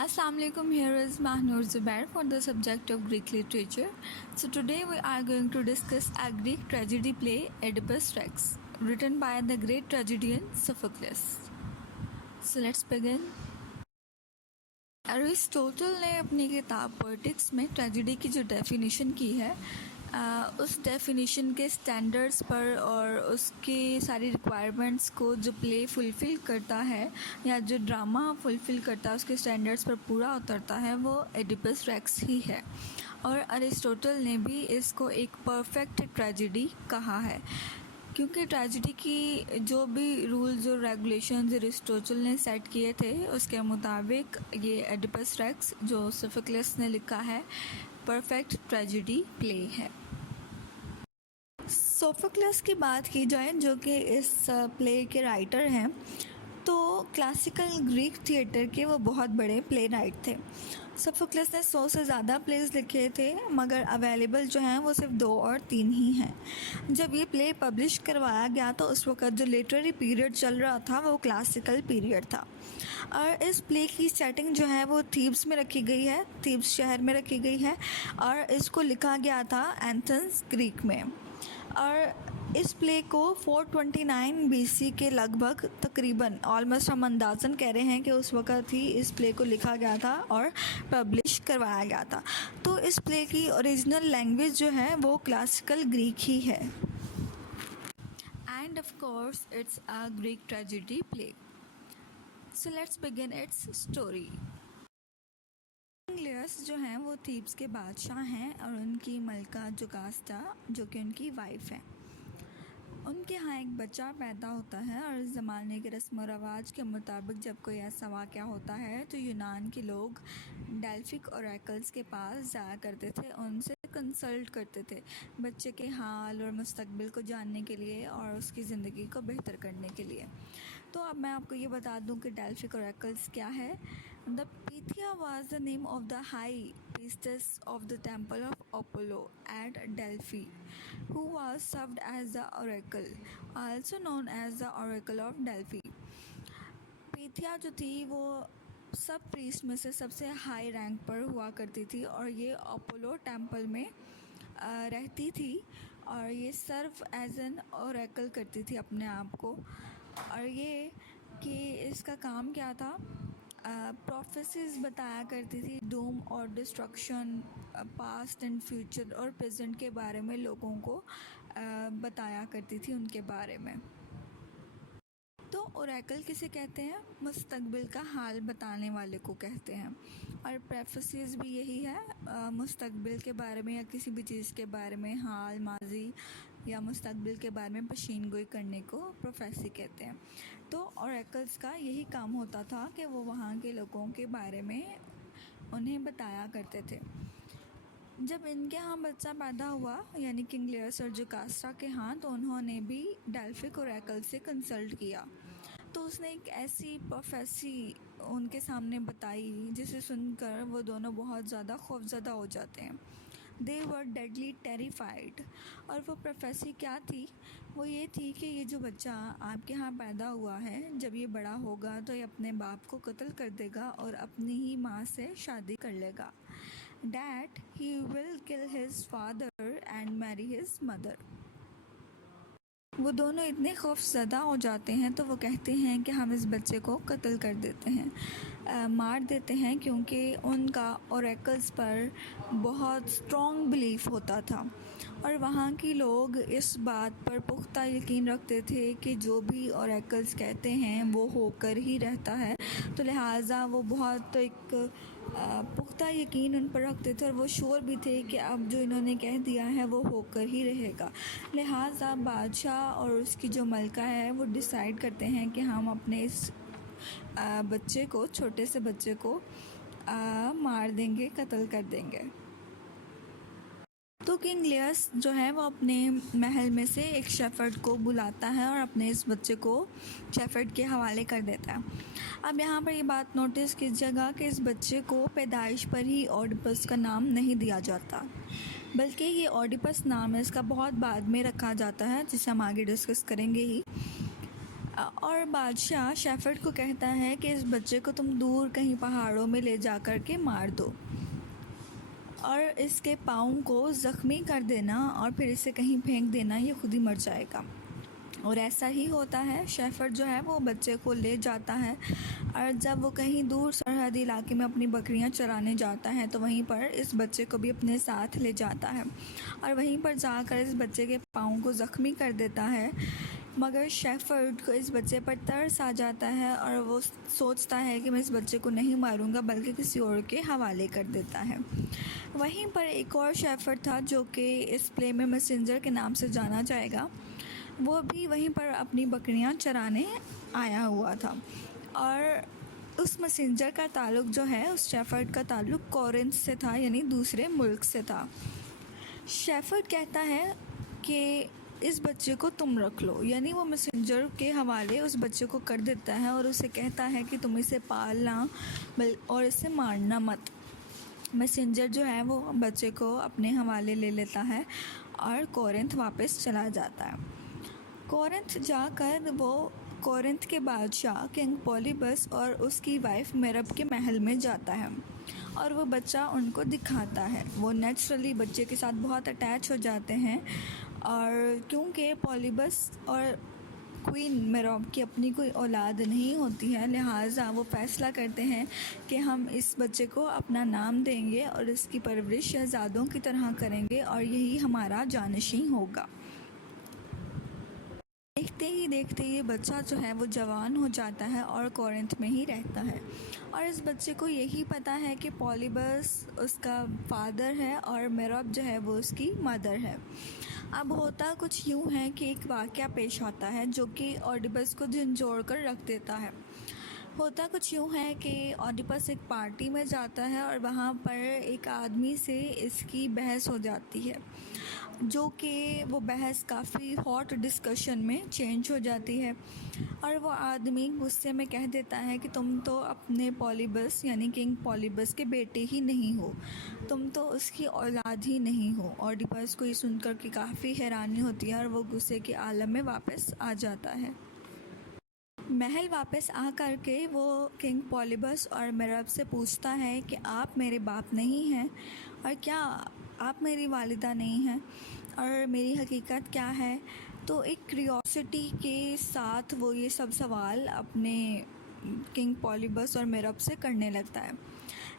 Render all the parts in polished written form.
Assalamu alaikum. Here is Mahnur Zubair for the subject of Greek literature. So today we are going to discuss a Greek tragedy play Oedipus Rex, written by the great tragedian Sophocles. So let's begin. Aristotle ने अपनी किताब poetics में tragedy की जो definition की है उस definition के स्टैंडर्ड्स पर और उसकी सारी रिक्वायरमेंट्स को जो प्ले फुलफ़िल करता है या जो ड्रामा फुलफ़िल करता है उसके स्टैंडर्ड्स पर पूरा उतरता है वो एडिपस रेक्स ही है। और अरिस्टोटल ने भी इसको एक परफेक्ट ट्रेजेडी कहा है क्योंकि ट्रेजेडी की जो भी रूल्स और रेगुलेशंस अरिस्टोटल ने सेट किए थे उसके मुताबिक ये एडिपस रेक्स जो सोफोक्लेस ने लिखा है परफेक्ट ट्रेजेडी प्ले है। सोफोक्लेस की बात की जाए जो कि इस प्ले के राइटर हैं तो क्लासिकल ग्रीक थिएटर के वो बहुत बड़े प्ले राइट थे। सोफोक्लेस ने 100 से ज़्यादा प्लेस लिखे थे मगर अवेलेबल जो हैं वो सिर्फ 2 और 3 ही हैं। जब ये प्ले पब्लिश करवाया गया तो उस वक़्त जो लिटरेरी पीरियड चल रहा था वो क्लासिकल पीरियड था और इस प्ले की सेटिंग जो है वो थीब्स में रखी गई है, थीब्स शहर में रखी गई है और इसको लिखा गया था एथेंस ग्रीक में। और इस प्ले को 429 BC के लगभग तकरीबन ऑलमोस्ट हम अंदाज़न कह रहे हैं कि उस वक़्त ही इस प्ले को लिखा गया था और पब्लिश करवाया गया था। तो इस प्ले की ओरिजिनल लैंग्वेज जो है वो क्लासिकल ग्रीक ही है and of course it's a Greek tragedy play. So let's begin its story. King Laius जो हैं वो थीब्स के बादशाह हैं और उनकी मलका जोगास्टा जो कि उनकी वाइफ है। उनके यहाँ एक बच्चा पैदा होता है और इस ज़माने के रस्म व रवाज के मुताबिक जब कोई ऐसा वाक़या होता है तो यूनान के लोग डेल्फिक ओरेकल्स के पास जाया करते थे, उनसे कंसल्ट करते थे बच्चे के हाल और मुस्तकबिल को जानने के लिए और उसकी ज़िंदगी को बेहतर करने के लिए। तो अब मैं आपको ये बता दूं कि डेल्फिक ओरेकल्स क्या है। The Pythia was the name of the high priestess of the temple of Apollo at Delphi, who was served as the oracle, also known as the Oracle of Delphi. Pythia जो थी वो सब priest में से सबसे high rank पर हुआ करती थी और ये अपोलो टेम्पल में रहती थी और ये सर्व एज एन ओरेकल करती थी अपने आप को। और ये कि इसका काम क्या था, प्रोफेसीज बताया करती थी डूम और डिस्ट्रक्शन, पास्ट एंड फ्यूचर और प्रेजेंट के बारे में लोगों को बताया करती थी उनके बारे में। तो ओरेकल किसे कहते हैं? मुस्तकबिल का हाल बताने वाले को कहते हैं और प्रोफेसीज भी यही है, मुस्तकबिल के बारे में या किसी भी चीज़ के बारे में हाल माजी या मुस्तकबिल के बारे में पेशीन गोई करने को प्रोफेसी कहते हैं। तो ओरेकल्स का यही काम होता था कि वो वहाँ के लोगों के बारे में उन्हें बताया करते थे। जब इनके यहाँ बच्चा पैदा हुआ यानी किंगलियस और जोगास्टा के यहाँ तो उन्होंने भी डेल्फिक ओरेकल से कंसल्ट किया तो उसने एक ऐसी प्रोफेसी उनके सामने बताई जिसे सुनकर वो दोनों बहुत ज़्यादा खौफज़दा हो जाते हैं। दे वर डेडली टेरिफाइड। और वो प्रोफेसी क्या थी? वो ये थी कि ये जो बच्चा आपके यहाँ पैदा हुआ है जब ये बड़ा होगा तो ये अपने बाप को कत्ल कर देगा और अपनी ही माँ से शादी कर लेगा। That he will kill his father and marry his mother. वो दोनों इतने खौफज़दा हो जाते हैं तो वो कहते हैं कि हम इस बच्चे को कत्ल कर देते हैं, मार देते हैं क्योंकि उनका ओरेकल्स पर बहुत स्ट्रॉन्ग बिलीफ होता था और वहाँ के लोग इस बात पर पुख्ता यकीन रखते थे कि जो भी ओरेकल्स कहते हैं वो होकर ही रहता है। तो लिहाजा वो बहुत एक पुख्ता यकीन उन पर रखते थे और वो श्योर भी थे कि अब जो इन्होंने कह दिया है वो होकर ही रहेगा। लिहाजा बादशाह और उसकी जो मलका है वो डिसाइड करते हैं कि हम अपने इस बच्चे को, छोटे से बच्चे को मार देंगे, कत्ल कर देंगे। तो किंगलियस जो है वो अपने महल में से एक शेफर्ड को बुलाता है और अपने इस बच्चे को शेफर्ड के हवाले कर देता है। अब यहाँ पर ये बात नोटिस कीजिएगा कि इस बच्चे को पैदाइश पर ही ओडिपस का नाम नहीं दिया जाता बल्कि ये ओडिपस नाम है इसका बहुत बाद में रखा जाता है जिसे हम आगे डिस्कस करेंगे ही। और बादशाह शेफर्ड को कहता है कि इस बच्चे को तुम दूर कहीं पहाड़ों में ले जा कर के मार दो और इसके पाँव को ज़ख्मी कर देना और फिर इसे कहीं फेंक देना, ये खुद ही मर जाएगा। और ऐसा ही होता है। शेफर्ड जो है वो बच्चे को ले जाता है और जब वो कहीं दूर सरहदी इलाके में अपनी बकरियां चराने जाता है तो वहीं पर इस बच्चे को भी अपने साथ ले जाता है और वहीं पर जाकर इस बच्चे के पाँव को ज़ख्मी कर देता है। मगर शेफर्ड को इस बच्चे पर तरस आ जाता है और वो सोचता है कि मैं इस बच्चे को नहीं मारूंगा बल्कि किसी और के हवाले कर देता है। वहीं पर एक और शेफर्ड था जो कि इस प्ले में मैसेंजर के नाम से जाना जाएगा। वो भी वहीं पर अपनी बकरियां चराने आया हुआ था और उस मैसेंजर का ताल्लुक़ जो है उस शेफर्ड का ताल्लुक़ कोरिंथ से था, यानी दूसरे मुल्क से था। शेफर्ड कहता है कि इस बच्चे को तुम रख लो, यानी वो मैसेंजर के हवाले उस बच्चे को कर देता है और उसे कहता है कि तुम इसे पालना और इसे मारना मत। मैसेंजर जो है वो बच्चे को अपने हवाले ले लेता है और कोरिंथ वापस चला जाता है। कोरिंथ जाकर वो कोरिंथ के बादशाह किंग पॉलीबस और उसकी वाइफ मेरब के महल में जाता है और वो बच्चा उनको दिखाता है। वो नेचुरली बच्चे के साथ बहुत अटैच हो जाते हैं और क्योंकि पॉलीबस और क्वीन मेरब की अपनी कोई औलाद नहीं होती है, लिहाजा वो फ़ैसला करते हैं कि हम इस बच्चे को अपना नाम देंगे और इसकी परवरिश शहज़ादों की तरह करेंगे और यही हमारा जानशीं होगा। देखते ही देखते ये बच्चा जो है वो जवान हो जाता है और कोरिंथ में ही रहता है और इस बच्चे को यही पता है कि पॉलीबस उसका फादर है और मेरब जो है वो उसकी मदर है। अब होता कुछ यूँ है कि एक वाक़या पेश आता है जो कि ऑडिपस को झंझोड़ कर रख देता है। होता कुछ यूँ है कि ऑडिपस एक पार्टी में जाता है और वहाँ पर एक आदमी से इसकी बहस हो जाती है, जो कि वो बहस काफ़ी हॉट डिस्कशन में चेंज हो जाती है और वो आदमी गुस्से में कह देता है कि तुम तो अपने पॉलीबस यानी किंग पॉलीबस के बेटे ही नहीं हो, तुम तो उसकी औलाद ही नहीं हो। ऑडिपस को ये सुनकर के काफ़ी हैरानी होती है और वो गुस्से के आलम में वापस आ जाता है। महल वापस आ कर के वो किंग पॉलीबस और मेरब से पूछता है कि आप मेरे बाप नहीं हैं और क्या आप मेरी वालिदा नहीं हैं और मेरी हकीकत क्या है। तो एक क्यूरियोसिटी के साथ वो ये सब सवाल अपने किंग पॉलीबस और मेरब से करने लगता है,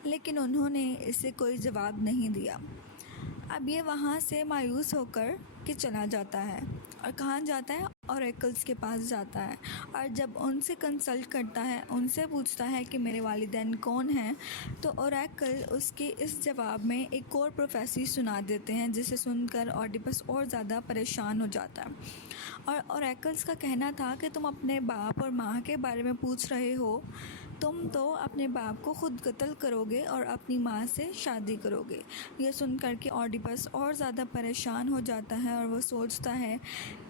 लेकिन उन्होंने इसे कोई जवाब नहीं दिया। अब ये वहाँ से मायूस होकर के चला जाता है और कहाँ जाता है, ऑरेकल्स के पास जाता है और जब उनसे कंसल्ट करता है, उनसे पूछता है कि मेरे वालिदैन कौन हैं, तो ऑरेकल उसके इस जवाब में एक और प्रोफेसी सुना देते हैं जिसे सुनकर ऑडिपस और ज़्यादा परेशान हो जाता है। और ऑरेकल्स का कहना था कि तुम अपने बाप और माँ के बारे में पूछ रहे हो, तुम तो अपने बाप को खुद कत्ल करोगे और अपनी माँ से शादी करोगे। यह सुनकर के ऑडिपस और ज़्यादा परेशान हो जाता है और वो सोचता है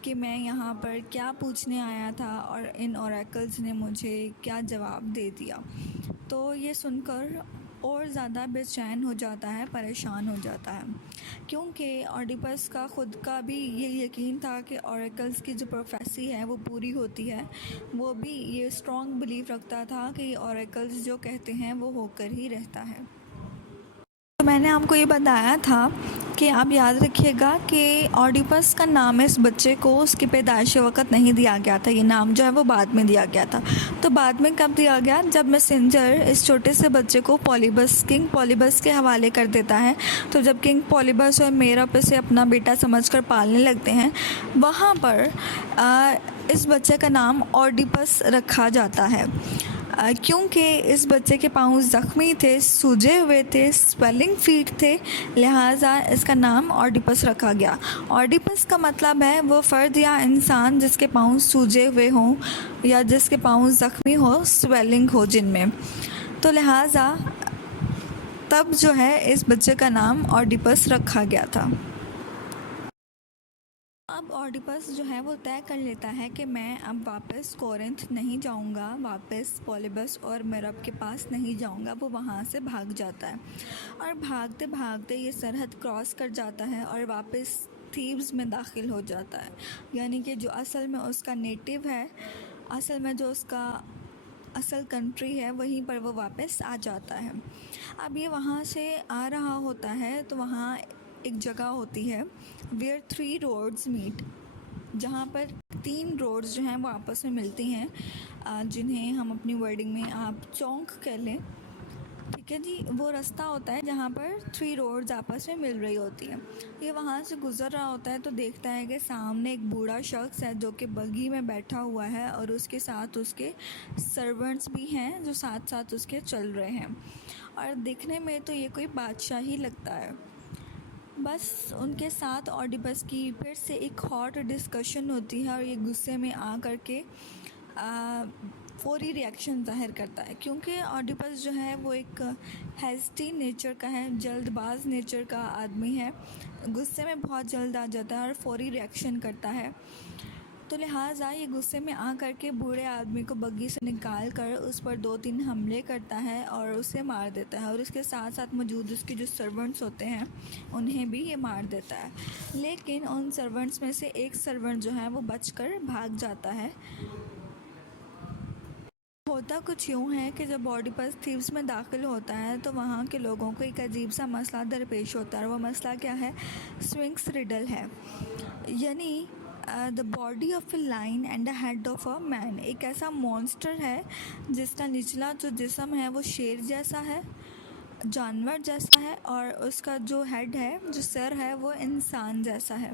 कि मैं यहाँ पर क्या पूछने आया था और इन ऑरेकल्स ने मुझे क्या जवाब दे दिया। तो ये सुनकर और ज़्यादा बेचैन हो जाता है, परेशान हो जाता है, क्योंकि ऑडिपस का ख़ुद का भी ये यकीन था कि ऑरेकल्स की जो प्रोफेसी है वो पूरी होती है। वो भी ये स्ट्रॉन्ग बिलीव रखता था कि ऑरेकल्स जो कहते हैं वो होकर ही रहता है। तो मैंने आपको ये बताया था कि आप याद रखिएगा कि ऑडिपस का नाम इस बच्चे को उसकी पैदाइश वक़्त नहीं दिया गया था, ये नाम जो है वो बाद में दिया गया था। तो बाद में कब दिया गया, जब मैसेंजर इस छोटे से बच्चे को किंग पॉलीबस के हवाले कर देता है। तो जब किंग पॉलीबस और मेरब इसे अपना बेटा समझकर पालने लगते हैं, वहाँ पर इस बच्चे का नाम ऑडिपस रखा जाता है, क्योंकि इस बच्चे के पाँव ज़ख्मी थे, सूजे हुए थे, स्वेलिंग फीट थे, लिहाजा इसका नाम ऑडिपस रखा गया। ऑडिपस का मतलब है वो फ़र्द या इंसान जिसके पाँव सूजे हुए हों या जिसके पाँव ज़ख्मी हो, स्वेलिंग हो जिनमें। तो लिहाजा तब जो है इस बच्चे का नाम ऑडिपस रखा गया था। अब ऑडिपस जो है वो तय कर लेता है कि मैं अब वापस कोरिंथ नहीं जाऊंगा, वापस पॉलीबस और मेरब के पास नहीं जाऊंगा। वो वहाँ से भाग जाता है और भागते भागते ये सरहद क्रॉस कर जाता है और वापस थीव्स में दाखिल हो जाता है, यानी कि जो असल में उसका नेटिव है असल में जो उसका असल कंट्री है वहीं पर वो वापस आ जाता है। अब ये वहाँ से आ रहा होता है तो वहाँ एक जगह होती है वेयर 3 रोड्स मीट, जहाँ पर 3 रोड्स जो हैं वो आपस में मिलती हैं, जिन्हें हम अपनी वर्डिंग में आप चौक कह लें। ठीक है जी, वो रास्ता होता है जहाँ पर 3 रोड्स आपस में मिल रही होती है। ये वहाँ से गुज़र रहा होता है तो देखता है कि सामने एक बूढ़ा शख्स है जो कि बग्गी में बैठा हुआ है और उसके साथ उसके सर्वेंट्स भी हैं जो साथ साथ उसके चल रहे हैं, और दिखने में तो ये कोई बादशाह ही लगता है। बस उनके साथ ऑडिपस की फिर से एक हॉट डिस्कशन होती है और ये गुस्से में आ करके फौरी रिएक्शन ज़ाहिर करता है, क्योंकि ऑडिपस जो है वो एक हेस्टी नेचर का है, जल्दबाज नेचर का आदमी है, गुस्से में बहुत जल्द आ जाता है और फौरी रिएक्शन करता है। तो लिहाजा ये गुस्से में आ करके बूढ़े आदमी को बग्गी से निकाल कर उस पर 2-3 हमले करता है और उसे मार देता है, और उसके साथ साथ मौजूद उसके जो सर्वेंट्स होते हैं उन्हें भी ये मार देता है। लेकिन उन सर्वेंट्स में से एक सर्वेंट जो है वो बचकर भाग जाता है। होता कुछ यूँ है कि जब ऑडिपस थीव्स में दाखिल होता है तो वहाँ के लोगों को एक अजीब सा मसला दरपेश होता है, और वो मसला क्या है? स्विंक्स रिडल है, यानी the body of A line and the head of a man. एक ऐसा मॉन्स्टर है जिसका निचला जो जिस्म है वो शेर जैसा है, जानवर जैसा है, और उसका जो हेड है, जो सर है, वो इंसान जैसा है,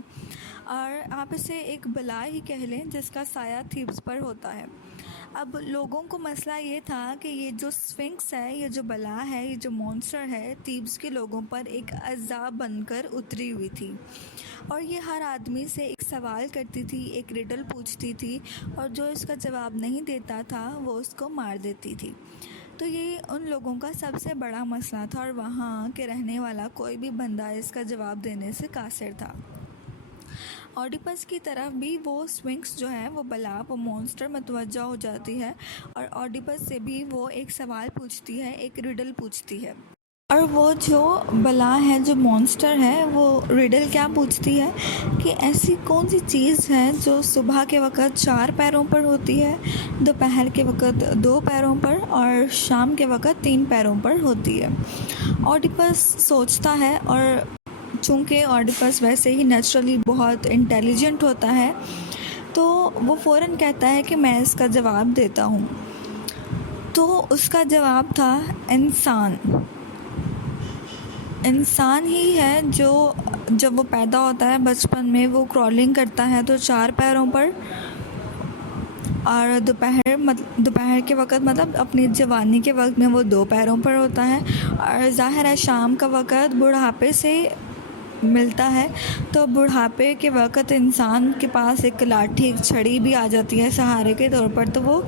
और आप इसे एक बला ही कह लें जिसका साया थीव्स पर होता है। अब लोगों को मसला ये था कि ये जो स्फिंक्स है, ये जो बला है, ये जो मॉन्स्टर है, थीब्स के लोगों पर एक अज़ाब बनकर उतरी हुई थी, और ये हर आदमी से एक सवाल करती थी, एक रिडल पूछती थी, और जो इसका जवाब नहीं देता था वो उसको मार देती थी। तो ये उन लोगों का सबसे बड़ा मसला था, और वहाँ के रहने वाला कोई भी बंदा इसका जवाब देने से कासिर था। ऑडिपस की तरफ भी वो स्विंक्स जो है, वो बला, वो मॉन्स्टर मतवज्जा हो जाती है, और ऑडिपस से भी वो एक सवाल पूछती है, एक रिडल पूछती है। और वो जो बला है, जो मॉन्स्टर है, वो रिडल क्या पूछती है कि ऐसी कौन सी चीज़ है जो सुबह के वक़्त 4 पैरों पर होती है, दोपहर के वक़्त 2 पैरों पर और शाम के वक़्त 3 पैरों पर होती है। ऑडिपस सोचता है, और चूँकि ऑडिपस वैसे ही नेचुरली बहुत इंटेलिजेंट होता है तो वो फ़ौरन कहता है कि मैं इसका जवाब देता हूँ। तो उसका जवाब था इंसान। इंसान ही है जो जब वो पैदा होता है बचपन में वो क्रॉलिंग करता है तो 4 पैरों पर, और दोपहर के वक़्त मतलब अपनी जवानी के वक्त में वो 2 पैरों पर होता है, और ज़ाहिर है शाम का वक़्त बुढ़ापे से मिलता है तो बुढ़ापे के वक़्त इंसान के पास एक लाठी, एक छड़ी भी आ जाती है सहारे के तौर पर, तो वो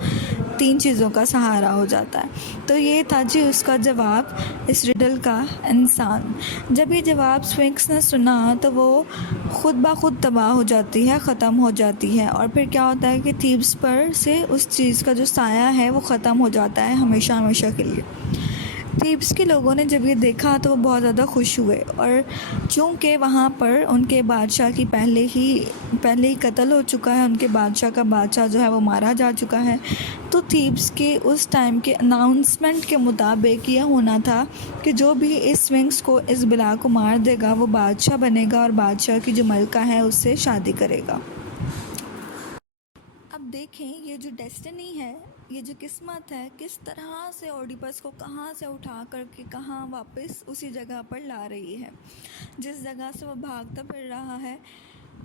3 चीज़ों का सहारा हो जाता है। तो ये था जी उसका जवाब इस रिडल का, इंसान। जब ये जवाब स्फिंक्स ने सुना तो वो ख़ुद ब खुद तबाह हो जाती है, ख़त्म हो जाती है, और फिर क्या होता है कि थीब्स पर से उस चीज़ का जो साया है वो ख़त्म हो जाता है हमेशा हमेशा के लिए। थीब्स के लोगों ने जब ये देखा तो वो बहुत ज़्यादा खुश हुए, और चूँकि वहाँ पर उनके बादशाह की पहले ही कत्ल हो चुका है, उनके बादशाह का बादशाह जो है वो मारा जा चुका है, तो थीब्स के उस टाइम के अनाउंसमेंट के मुताबिक ये होना था कि जो भी इस स्विंक्स को, इस बिला को मार देगा वो बादशाह बनेगा और बादशाह की जो मलका है उससे शादी करेगा। अब देखें ये जो डेस्टिनी है, ये जो किस्मत है, किस तरह से ऑडिपस को कहाँ से उठा करके कहाँ वापस उसी जगह पर ला रही है, जिस जगह से वो भागता फिर रहा है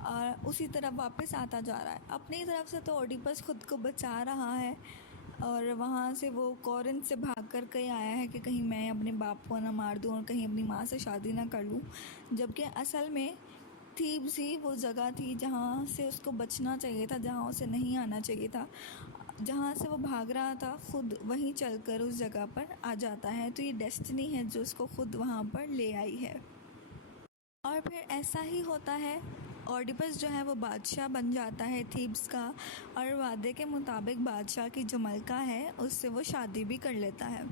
और उसी तरफ वापस आता जा रहा है। अपनी तरफ से तो ऑडिपस खुद को बचा रहा है, और वहाँ से वो कॉरिंथ से भाग कर कहीं आया है कि कहीं मैं अपने बाप को ना मार दूँ और कहीं अपनी माँ से शादी ना कर लूँ, जबकि असल में थीब्स ही वो जगह थी जहाँ से उसको बचना चाहिए था, जहाँ उसे नहीं आना चाहिए था, जहाँ से वो भाग रहा था खुद वहीं चलकर उस जगह पर आ जाता है। तो ये डेस्टिनी है जो उसको खुद वहाँ पर ले आई है। और फिर ऐसा ही होता है, ऑडिपस जो है वो बादशाह बन जाता है थीब्स का, और वादे के मुताबिक बादशाह की जो मलका है उससे वो शादी भी कर लेता है,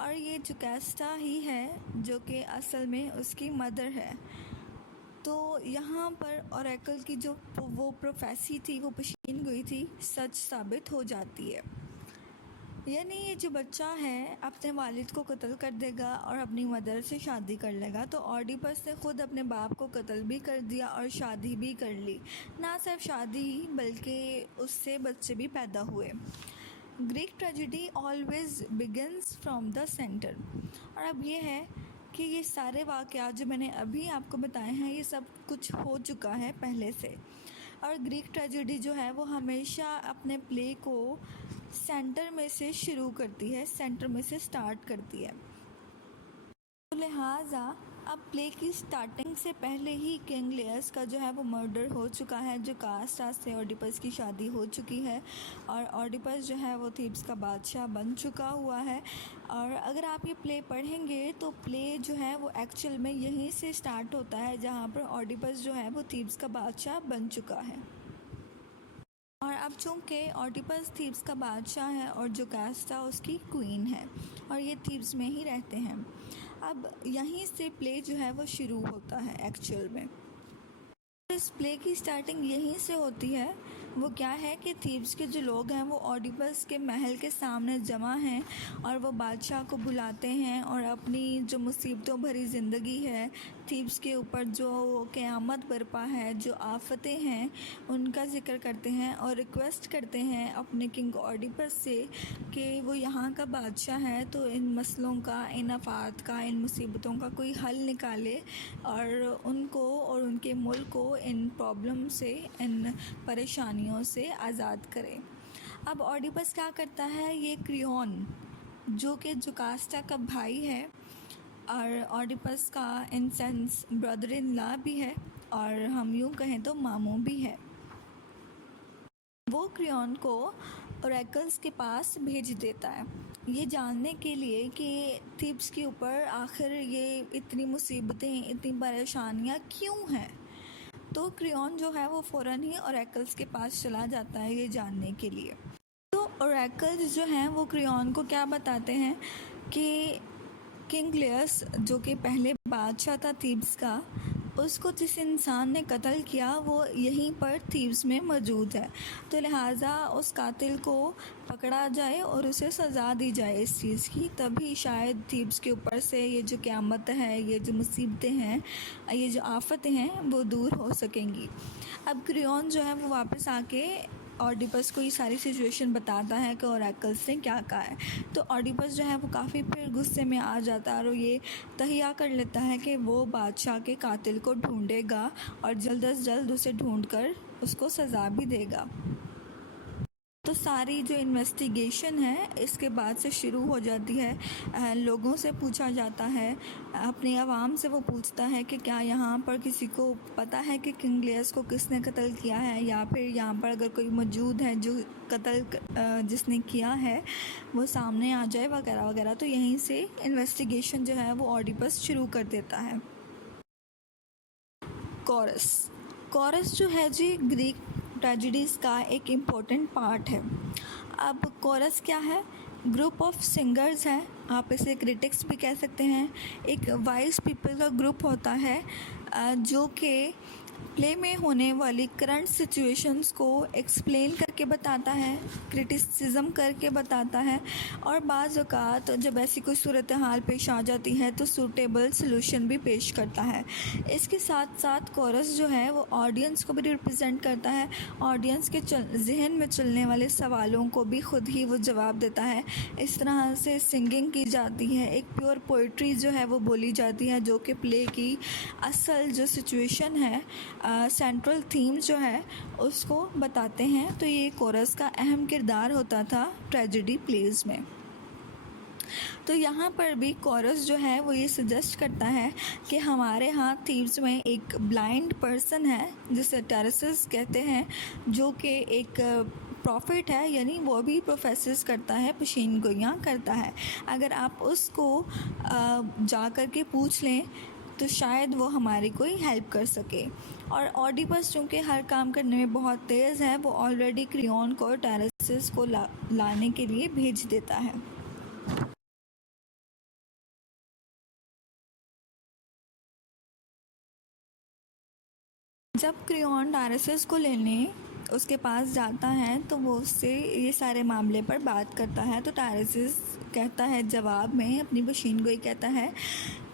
और ये जुकास्टा ही है जो कि असल में उसकी मदर है। तो यहाँ पर ओरेकल की जो वो प्रोफेसी थी, वो पशीन गई थी, सच साबित हो जाती है। यानी ये जो बच्चा है अपने वालिद को कत्ल कर देगा और अपनी मदर से शादी कर लेगा। तो ऑडिपस ने खुद अपने बाप को कत्ल भी कर दिया और शादी भी कर ली। ना सिर्फ शादी ही बल्कि उससे बच्चे भी पैदा हुए। Greek tragedy always begins from the centre. और अब ये है कि ये सारे वाक़यात जो मैंने अभी आपको बताए हैं, ये सब कुछ हो चुका है पहले से। और ग्रीक ट्रेजेडी जो है वो हमेशा अपने प्ले को सेंटर में से शुरू करती है, सेंटर में से स्टार्ट करती है। तो लिहाजा अब प्ले की स्टार्टिंग से पहले ही किंग लियस का जो है वो मर्डर हो चुका है। जो कास्टा से ऑडिपस की शादी हो चुकी है और ऑडिपस जो है वो थीब्स का बादशाह बन चुका हुआ है। और अगर आप ये प्ले पढ़ेंगे तो प्ले जो है वो एक्चुअल में यहीं से स्टार्ट होता है, जहाँ पर ऑडिपस जो है वो थीब्स का बादशाह बन चुका है। और अब चूँकि ऑडिपस थीब्स का बादशाह है और जोकास्टा उसकी क्वीन है और ये थीब्स में ही रहते हैं। अब यहीं से प्ले जो है वो शुरू होता है एक्चुअल में। इस प्ले की स्टार्टिंग यहीं से होती है। वो क्या है कि थीब्स के जो लोग हैं वो ऑडिपस के महल के सामने जमा हैं और वो बादशाह को बुलाते हैं और अपनी जो मुसीबतों भरी ज़िंदगी है, थीब्स के ऊपर जो क़यामत बरपा है, जो आफतें हैं, उनका ज़िक्र करते हैं और रिक्वेस्ट करते हैं अपने किंग ऑडिपस से कि वो यहाँ का बादशाह है तो इन मसलों का, इन आफात का, इन मुसीबतों का कोई हल निकाले और उनको और उनके मुल्क को इन प्रॉब्लम से, इन परेशानियों से आज़ाद करें। अब ऑडिपस क्या करता है, ये क्रियोन जो कि जोकास्टा का भाई है और ऑडिपस का in sense brother in law भी है और हम यूँ कहें तो मामू भी है, वो क्रियोन को ओरेकल्स के पास भेज देता है ये जानने के लिए कि थीब्स के ऊपर आखिर ये इतनी मुसीबतें, इतनी परेशानियाँ क्यों हैं। तो क्रियोन जो है वो फ़ौरन ही ओरेकल्स के पास चला जाता है ये जानने के लिए। तो ओरेकल्स जो हैं वो क्रियोन को क्या बताते हैं कि किंग लियस जो कि पहले बादशाह था थीब्स का, उसको जिस इंसान ने कत्ल किया वो यहीं पर थीब्स में मौजूद है। तो लिहाजा उस कातिल को पकड़ा जाए और उसे सज़ा दी जाए इस चीज़ की, तभी शायद थीब्स के ऊपर से ये जो क़यामत है, ये जो मुसीबतें हैं, ये जो आफतें हैं वो दूर हो सकेंगी। अब क्रियोन जो है वो वापस आके ऑडिपस को ये सारी सिचुएशन बताता है कि ओरेकल्स ने क्या कहा है। तो ऑडिपस जो है वो काफ़ी फिर गुस्से में आ जाता है और ये तहिया कर लेता है कि वो बादशाह के कातिल को ढूंढेगा और जल्द अज जल्द उसे ढूंढकर उसको सज़ा भी देगा। तो सारी जो इन्वेस्टिगेशन है इसके बाद से शुरू हो जाती है। लोगों से पूछा जाता है, अपनी आवाम से वो पूछता है कि क्या यहाँ पर किसी को पता है कि किंग लियस को किसने कत्ल किया है, या फिर यहाँ पर अगर कोई मौजूद है जो कत्ल जिसने किया है वो सामने आ जाए वगैरह वगैरह। तो यहीं से इन्वेस्टिगेशन जो है वो ऑडिपस शुरू कर देता है। कोरस जो है जी ग्रीक ट्रेजेडीज़ का एक इम्पोर्टेंट पार्ट है। अब कोरस क्या है, ग्रुप ऑफ सिंगर्स है, आप इसे क्रिटिक्स भी कह सकते हैं। एक वाइज पीपल का ग्रुप होता है जो कि प्ले में होने वाली करंट सिचुएशंस को एक्सप्लेन करके बताता है, क्रिटिसिज्म करके बताता है और बाज़ औक़ात जब ऐसी कोई सूरत हाल पेश आ जाती है तो सूटेबल सलूशन भी पेश करता है। इसके साथ साथ कोरस जो है वो ऑडियंस को भी रिप्रेजेंट करता है, ऑडियंस के जहन में चलने वाले सवालों को भी ख़ुद ही वो जवाब देता है। इस तरह से सिंगिंग की जाती है, एक प्योर पोइट्री जो है वो बोली जाती है जो कि प्ले की असल जो सिचुएशन है, सेंट्रल थीम जो है उसको बताते हैं। तो ये कोरस का अहम किरदार होता था ट्रेजेडी प्लेज में। तो यहाँ पर भी कोरस जो है वो ये सजेस्ट करता है कि हमारे यहाँ थीव्स में एक ब्लाइंड पर्सन है जिसे टेरेसिस कहते हैं, जो कि एक प्रॉफिट है, यानी वो भी प्रोफेसिस करता है, पेशीन गोइयाँ करता है। अगर आप उसको जा कर के पूछ लें तो शायद वो हमारी कोई हेल्प कर सके। और ऑडिपस चूँकि हर काम करने में बहुत तेज़ है, वो ऑलरेडी क्रियोन को टेरेसिस को लाने के लिए भेज देता है। जब क्रियोन टायरसिस को लेने उसके पास जाता है तो वो उससे ये सारे मामले पर बात करता है। तो टायरसिस कहता है जवाब में, अपनी मशीन को ये कहता है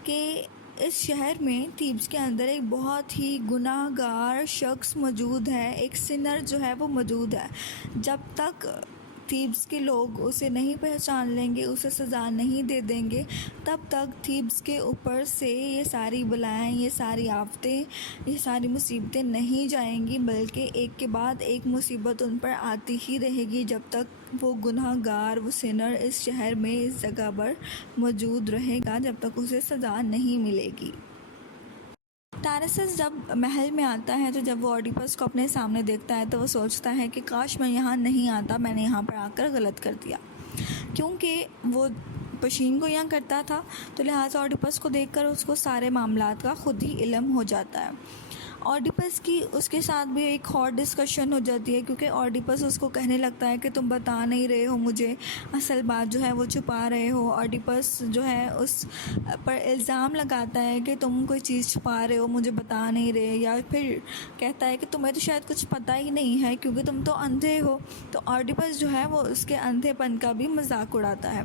कि इस शहर में थीब्स के अंदर एक बहुत ही गुनाहगार शख्स मौजूद है, एक सिनर जो है वो मौजूद है। जब तक थीब्स के लोग उसे नहीं पहचान लेंगे, उसे सज़ा नहीं दे देंगे, तब तक थीब्स के ऊपर से ये सारी बलाएं, ये सारी आफतें, ये सारी मुसीबतें नहीं जाएंगी, बल्कि एक के बाद एक मुसीबत उन पर आती ही रहेगी जब तक वो गुनाहगार, वो सिनर इस शहर में, इस जगह पर मौजूद रहेगा, जब तक उसे सज़ा नहीं मिलेगी। टायरसिस जब महल में आता है तो जब वो ऑडिपस को अपने सामने देखता है तो वो सोचता है कि काश मैं यहाँ नहीं आता, मैंने यहाँ पर आकर गलत कर दिया। क्योंकि वो मशीन को यहाँ करता था तो लिहाजा ऑडिपस को देखकर उसको सारे मामलात का खुद ही इल्म हो जाता है। ऑडिपस की उसके साथ भी एक और डिस्कशन हो जाती है, क्योंकि ऑडिपस उसको कहने लगता है कि तुम बता नहीं रहे हो मुझे, असल बात जो है वो छुपा रहे हो। ऑडिपस जो है उस पर इल्ज़ाम लगाता है कि तुम कोई चीज़ छुपा रहे हो, मुझे बता नहीं रहे, या फिर कहता है कि तुम्हें तो शायद कुछ पता ही नहीं है क्योंकि तुम तो अंधे हो। तो ऑडिपस जो है वो उसके अंधेपन का भी मजाक उड़ाता है।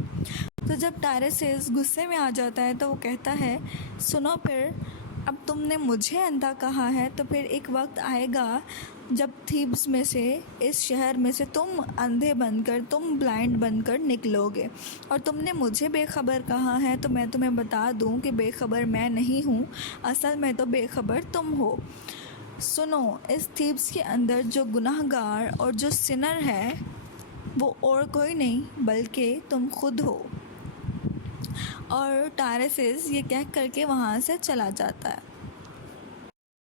तो जब टायरसिस गुस्से में आ जाता है तो वो कहता है, सुनो फिर, अब तुमने मुझे अंधा कहा है तो फिर एक वक्त आएगा जब थीब्स में से, इस शहर में से तुम अंधे बनकर, तुम ब्लाइंड बनकर निकलोगे। और तुमने मुझे बेखबर कहा है तो मैं तुम्हें बता दूं कि बेखबर मैं नहीं हूँ, असल में तो बेखबर तुम हो। सुनो, इस थीब्स के अंदर जो गुनाहगार और जो सिनर है वो और कोई नहीं बल्कि तुम खुद हो। और टायरसिस ये कह करके वहाँ से चला जाता है।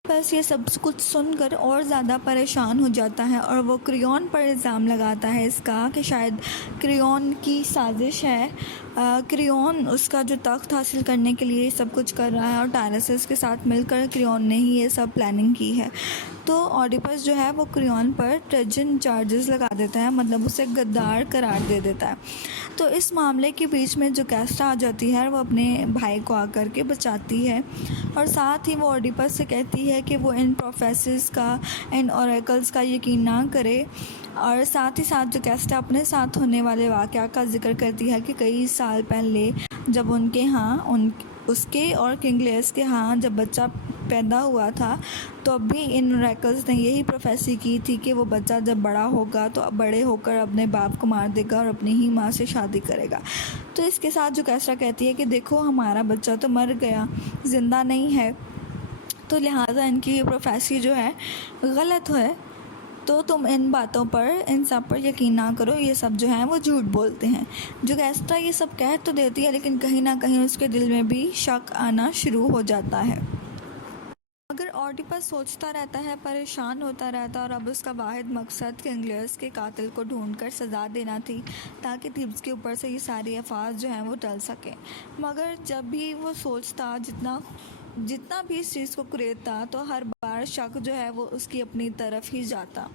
बस ये सब कुछ सुनकर और ज़्यादा परेशान हो जाता है और वो क्रियोन पर इल्ज़ाम लगाता है इसका कि शायद क्रियोन की साजिश है, क्रियोन उसका जो तख्त हासिल करने के लिए सब कुछ कर रहा है और टायरसिस के साथ मिलकर क्रियोन ने ही ये सब प्लानिंग की है। तो ऑडिपस जो है वो क्रियोन पर ट्रेजन चार्जेस लगा देता है, मतलब उसे गद्दार करार दे देता है। तो इस मामले के बीच में जो कैस्टा आ जाती है वो अपने भाई को आकर के बचाती है और साथ ही वो ऑडिपस से कहती है कि वो इन प्रोफेसिस का, इन ओरेकल्स का यकीन ना करे। और साथ ही साथ जो कैस्टा अपने साथ होने वाले वाक़या का जिक्र करती है कि कई साल पहले जब उनके यहाँ उसके और किंगलेस के यहाँ जब बच्चा पैदा हुआ था तो अभी इन ओरेकल्स ने यही प्रोफेसी की थी कि वो बच्चा जब बड़ा होगा तो बड़े होकर अपने बाप को मार देगा और अपनी ही माँ से शादी करेगा। तो इसके साथ जो कैस्टा कहती है कि देखो हमारा बच्चा तो मर गया, ज़िंदा नहीं है, तो लिहाजा इनकी ये प्रोफेसी जो है गलत है, तो तुम इन बातों पर, इन सब पर यकीन ना करो, ये सब जो है वो झूठ बोलते हैं। जो कैस्टा ये सब कह तो देती है लेकिन कहीं ना कहीं उसके दिल में भी शक आना शुरू हो जाता है। अगर ऑडिपस सोचता रहता है, परेशान होता रहता, और अब उसका वाहिद मकसद किंगलेस के कातिल को ढूंढकर सज़ा देना थी ताकि थीब्स के ऊपर से ये सारी अफवाह जो हैं वो टल सकें। मगर जब भी वो सोचता, जितना भी इस चीज़ को कुरेदता, तो हर बार शक जो है वो उसकी अपनी तरफ ही जाता।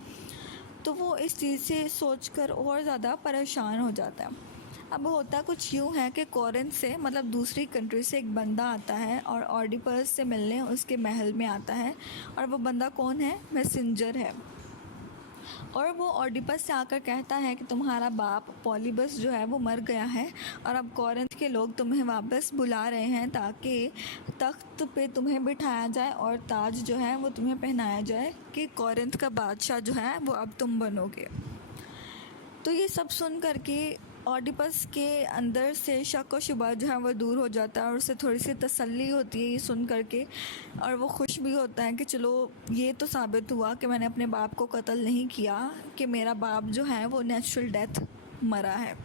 तो वो इस चीज़ से सोचकर और ज़्यादा परेशान हो जाता है। अब होता कुछ यूँ है कि कोरिंथ से, मतलब दूसरी कंट्री से एक बंदा आता है और ऑडिपस से मिलने उसके महल में आता है। और वो बंदा कौन है? मैसेंजर है। और वो ऑडिपस से आकर कहता है कि तुम्हारा बाप पॉलीबस जो है वो मर गया है और अब कोरिंथ के लोग तुम्हें वापस बुला रहे हैं ताकि तख्त पे तुम्हें बिठाया जाए और ताज जो है वो तुम्हें पहनाया जाए कि कोरिंथ का बादशाह जो है वो अब तुम बनोगे। तो ये सब सुन करके ऑडिपस के अंदर से शक और शुबा जो है वो दूर हो जाता है और उसे थोड़ी सी तसल्ली होती है ये सुन करके, और वो खुश भी होता है कि चलो ये तो साबित हुआ कि मैंने अपने बाप को कत्ल नहीं किया, कि मेरा बाप जो है वो नेचुरल डेथ मरा है।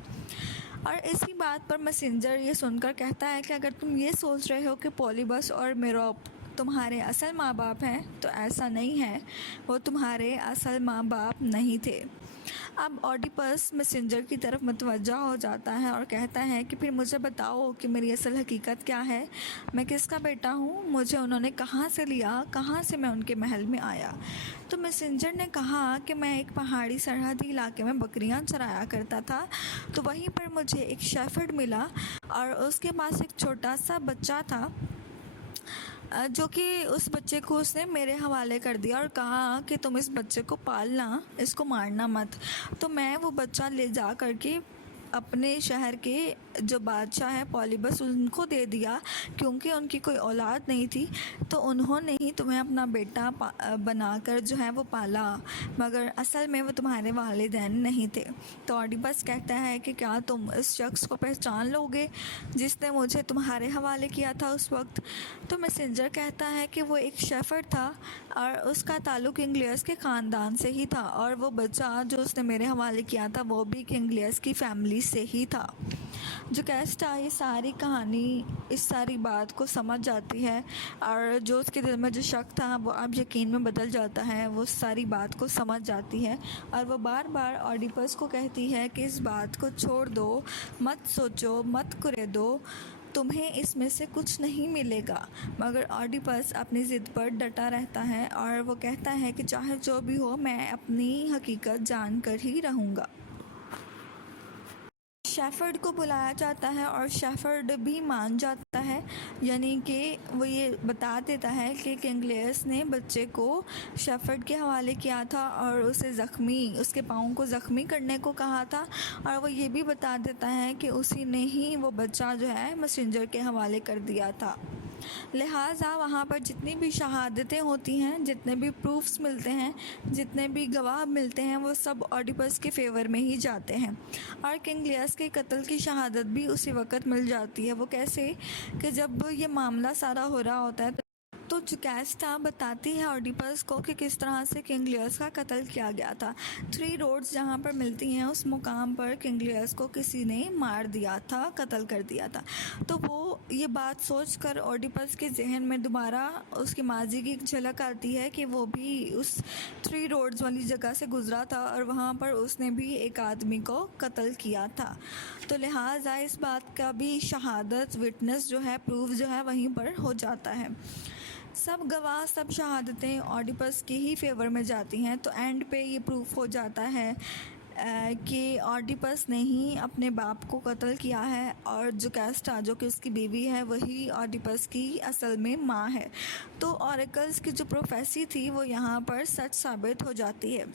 और इसी बात पर मैसेंजर ये सुनकर कहता है कि अगर तुम ये सोच रहे हो कि पॉलीबस और मेरोप तुम्हारे असल माँ बाप हैं तो ऐसा नहीं है, वो तुम्हारे असल माँ बाप नहीं थे। अब ऑडिपस मैसेंजर की तरफ मुतवज्जा हो जाता है और कहता है कि फिर मुझे बताओ कि मेरी असल हकीकत क्या है, मैं किसका बेटा हूँ, मुझे उन्होंने कहाँ से लिया, कहाँ से मैं उनके महल में आया। तो मैसेंजर ने कहा कि मैं एक पहाड़ी सरहदी इलाके में बकरियाँ चराया करता था, तो वहीं पर मुझे एक शेफर्ड मिला और उसके पास एक छोटा सा बच्चा था जो कि उस बच्चे को उसने मेरे हवाले कर दिया और कहा कि तुम इस बच्चे को पालना, इसको मारना मत। तो मैं वो बच्चा ले जा कर के अपने शहर के जो बादशाह हैं पॉलीबस, उनको दे दिया, क्योंकि उनकी कोई औलाद नहीं थी। तो उन्होंने ही तुम्हें अपना बेटा बनाकर जो है वो पाला, मगर असल में वो तुम्हारे वालिदैन नहीं थे। तो ऑडिपस कहता है कि क्या तुम इस शख्स को पहचान लोगे जिसने मुझे तुम्हारे हवाले किया था उस वक्त? तो मैसेंजर कहता है कि वो एक शेफर्ड था और उसका ताल्लुक़ किंग के ख़ानदान से ही था, और वो बच्चा जो उसने मेरे हवाले किया था वो भी किंग की फैमिली से ही था। जोकास्टा ये सारी कहानी, इस सारी बात को समझ जाती है, और जो उसके दिल में जो शक था वो अब यकीन में बदल जाता है। वो सारी बात को समझ जाती है और वो बार बार ऑडिपस को कहती है कि इस बात को छोड़ दो, मत सोचो, मत कुरेदो, तुम्हें इसमें से कुछ नहीं मिलेगा। मगर ऑडिपस अपनी ज़िद पर डटा रहता है और वो कहता है कि चाहे जो भी हो, मैं अपनी हकीकत जानकर ही रहूँगा। शेफर्ड को बुलाया जाता है और शेफर्ड भी मान जाता है, यानी कि वो ये बता देता है कि किंग ने बच्चे को शेफर्ड के हवाले किया था और उसके पाँव को ज़ख्मी करने को कहा था, और वो ये भी बता देता है कि उसी ने ही वो बच्चा जो है मैसेंजर के हवाले कर दिया था। लिहाजा वहाँ पर जितनी भी शहादतें होती हैं, जितने भी प्रूफ्स मिलते हैं, जितने भी गवाह मिलते हैं, वो सब ऑडिपस के फेवर में ही जाते हैं। और किंग लियस के कत्ल की शहादत भी उसी वक्त मिल जाती है। वो कैसे कि जब ये मामला सारा हो रहा होता है तो जोकास्टा बताती है ऑडिपस को कि किस तरह से किंग लियस का कत्ल किया गया था। 3 रोड्स जहाँ पर मिलती हैं उस मुकाम पर किंग लियस को किसी ने मार दिया था, कत्ल कर दिया था। तो वो ये बात सोचकर ऑडिपस के जहन में दोबारा उसकी माजी की एक झलक आती है कि वो भी उस 3 रोड्स वाली जगह से गुजरा था और वहाँ पर उसने भी एक आदमी को कत्ल किया था। तो लिहाजा इस बात का भी शहादत, विटनेस जो है, प्रूफ जो है वहीं पर हो जाता है। सब गवाह, सब शहादतें ऑडिपस के ही फेवर में जाती हैं। तो एंड पे ये प्रूफ हो जाता है कि ऑडिपस ने ही अपने बाप को कत्ल किया है और जोकास्टा जो कि उसकी बीवी है वही ऑडिपस की असल में माँ है। तो ऑरेकल्स की जो प्रोफेसी थी वो यहाँ पर सच साबित हो जाती है।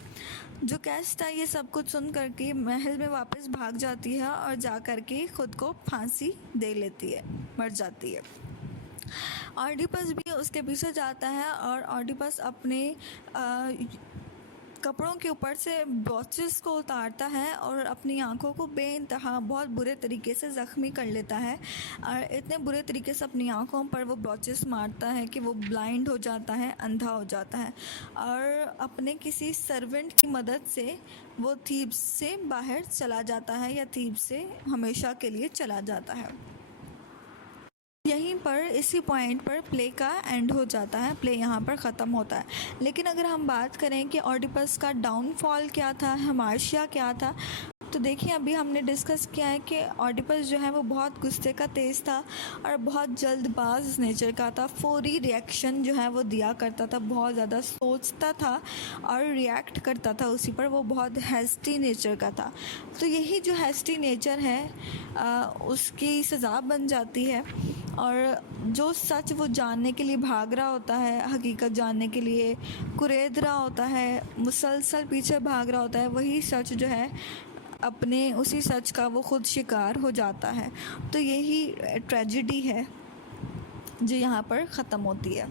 जोकास्टा ये सब कुछ सुन करके महल में वापस भाग जाती है और जा कर के खुद को फांसी दे लेती है, मर जाती है। ऑडिपस भी उसके पीछे जाता है और ऑडिपस अपने कपड़ों के ऊपर से ब्रोचेस को उतारता है और अपनी आंखों को बेइंतहा बहुत बुरे तरीके से ज़ख्मी कर लेता है, और इतने बुरे तरीके से अपनी आंखों पर वो ब्रोचेस मारता है कि वो ब्लाइंड हो जाता है, अंधा हो जाता है, और अपने किसी सर्वेंट की मदद से वो थीब्स से बाहर चला जाता है, या थीब्स से हमेशा के लिए चला जाता है। यहीं पर इसी पॉइंट पर प्ले का एंड हो जाता है, प्ले यहाँ पर ख़त्म होता है। लेकिन अगर हम बात करें कि ऑडिपस का डाउनफॉल क्या था, हमार्शिया क्या था, तो देखिए अभी हमने डिस्कस किया है कि ऑडिपस जो है वो बहुत गुस्से का तेज़ था और बहुत जल्दबाज नेचर का था। फौरी रिएक्शन जो है वो दिया करता था, बहुत ज़्यादा सोचता था और रिएक्ट करता था उसी पर। वो बहुत हैस्टी नेचर का था। तो यही जो हैस्टी नेचर है उसकी सज़ा बन जाती है, और जो सच वो जानने के लिए भाग रहा होता है, हकीकत जानने के लिए कुरेद रहा होता है, मुसलसल पीछे भाग रहा होता है, वही सच जो है अपने उसी सच का वो खुद शिकार हो जाता है। तो यही ट्रेजेडी है जो यहाँ पर ख़त्म होती है।